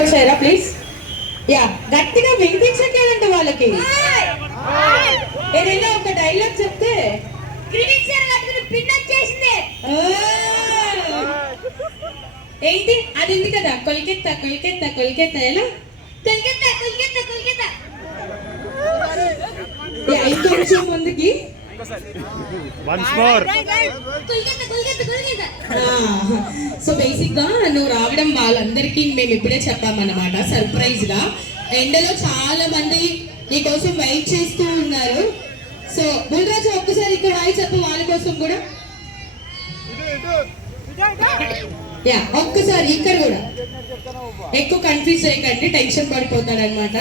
వచ్చారా please? Yeah, గట్టిగా వినిపించట్లేదంట వాళ్ళకి. ఏదైనా ఒక డైలాగ్ చెప్తే ఏంటి అది ఉంది కదా, కొలికెత్తా కొలికెత్తా కొలికెత్తా, ఎలా కొలికెత్తా కొలికెత్తా కొలికెత్తా. ఇంకొంచెం ముందుకి సో బేసిక్ గా నువ్వు రావడం వాళ్ళందరికీ మేము ఇప్పుడే చెప్పామన్నమాట, సర్ప్రైజ్ గా. ఎండలో చాలా మంది నీ కోసం వెయిట్ చేస్తూ ఉన్నారు. సో బుల్రాజు ఒక్కసారి ఇక్కడ హాయ్ చెప్పు వాళ్ళ కోసం కూడా. యా, ఒక్కసారి ఇక్కడ కూడా. ఎక్కువ కన్ఫ్యూజ్ చేయకండి, టెన్షన్ పడిపోతాడు అనమాట.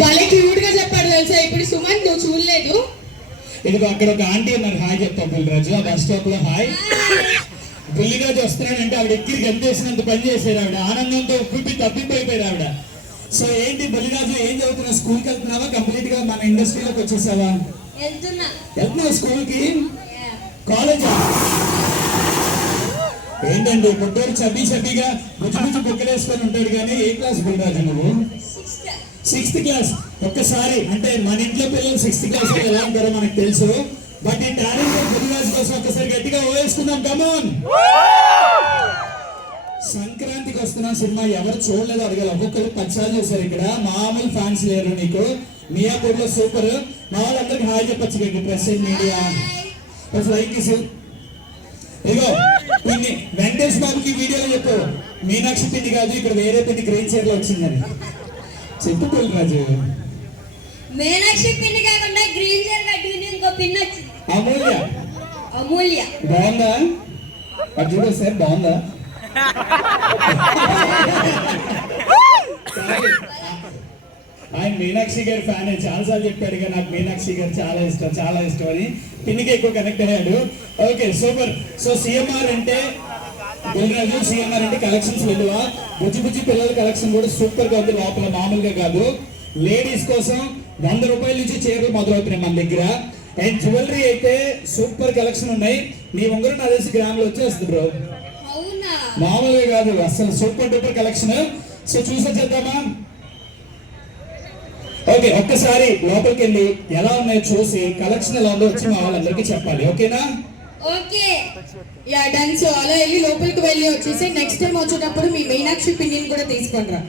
భలే క్యూట్ గా చెప్పాడు తెలుసా. ఇప్పుడు సుమన్ నువ్వు చూడలేదు, ఇదిగో అక్కడ ఒక ఆంటీ ఉన్నారు, హాయ్ చెప్తాం బుల్లిరాజు. ఆ బస్ స్టాప్ లో హాయ్. బుల్లిరాజు వస్తున్నాడంటే ఆవిడ ఎక్కిరి గంతేసినంత పని చేశారు ఆవిడ, ఆనందంతో ఉప్పి తప్పిపోయిపోయారు ఆవిడ. సో ఏంటి బుల్లిరాజు, ఏం చదువుతున్నావు? స్కూల్కి వెళ్తున్నావా? కంప్లీట్ గా మన ఇండస్ట్రీలోకి వచ్చేసావా? వెళ్తున్నావు స్కూల్ కి? కాలేజా? ఏంటండి పుట్టోడు చబ్బీగా బుజ్జి బుజ్జి బుక్కలేసుకొని ఉంటాడు కానీ ఏ క్లాస్ బుల్లిరాజు నువ్వు? 6th class. ఒక్కసారి అంటే మన ఇంట్లో పిల్లలు 6th క్లాస్ ఎలా ఉంటారో మనకు తెలుసు. బట్ ఈ టాలెంట్ బుల్లిరాజు కోసం ఒక్కసారి గట్టిగా ఓవేసుకుందాం. కమాన్. సంక్రాంతికి వస్తున్న సినిమా ఎవరు చూడలేదు అడగాలి. ఒక్కొక్కరు 10 సార్లు చూసారు. ఇక్కడ మామూలు ఫ్యాన్స్ లేరు నీకు. మియాపూర్ లో సూపర్. మా వాళ్ళందరికి హాయ్ చెప్పచ్చు కదా, ప్రెస్ మీడియా ఫ్లైంగ్ కిస్. ఇదిగో పిన్ని వెంకటేష్ బాబుకి వీడియోలో చెప్పు, మీనాక్షి పిన్ని కాదు ఇక్కడ వేరే పిన్ని గ్రీన్ చైర్ లో వచ్చిందని చెప్పు బుల్లిరాజు. మీనాక్షి పిన్ని కాకుండా గ్రీన్ చైర్ కట్టుకుని ఇంకో పిన్ వచ్చింది, అమూల్య. అమూల్య బాగుందా? అది చూడ సార్ బాగుందా? ఆయన మీనాక్షి గారి ఫ్యాన్ చాలాసార్లు చెప్పాడు కదా, నాకు మీనాక్షి గారు చాలా ఇష్టం అని. పిన్నికి ఎక్కువ కనెక్ట్ అయ్యాడు. Okay super. సో సిఎంఆర్ అంటే బుల్లిరాజు, సిఎంఆర్ అంటే కలెక్షన్స్ విలువ. బుజ్జి బుజ్జి పిల్లల కలెక్షన్ కూడా సూపర్ గా ఉంది లోపల, మామూలుగా కాదు. లేడీస్ కోసం 100 రూపాయల నుంచి చీరలు మొదలవుతున్నాయి మన దగ్గర. అండ్ జ్యువెలరీ అయితే సూపర్ కలెక్షన్ ఉన్నాయి. నీ ఉంగరం నా తెలిసి గ్రాములు వచ్చేస్తుంది బ్రో, మామూలుగా కాదు అసలు సూపర్ డూపర్ కలెక్షన్. సో చూసొచ్చేద్దామా? ఓకే, ఒక్కసారి లోపలికి వెళ్ళి ఎలా ఉన్నాయో చూసి కలెక్షన్ ఎలా ఉందో వచ్చి మా వాళ్ళందరికీ చెప్పాలి. ఓకేనా? ఓకే. Yeah done. సో అలా వెళ్ళి లోపలికి వెళ్ళి వచ్చేసి నెక్స్ట్ టైం వచ్చేటప్పుడు మీ మీనాక్షి పిన్నిని కూడా తీసుకొని రా.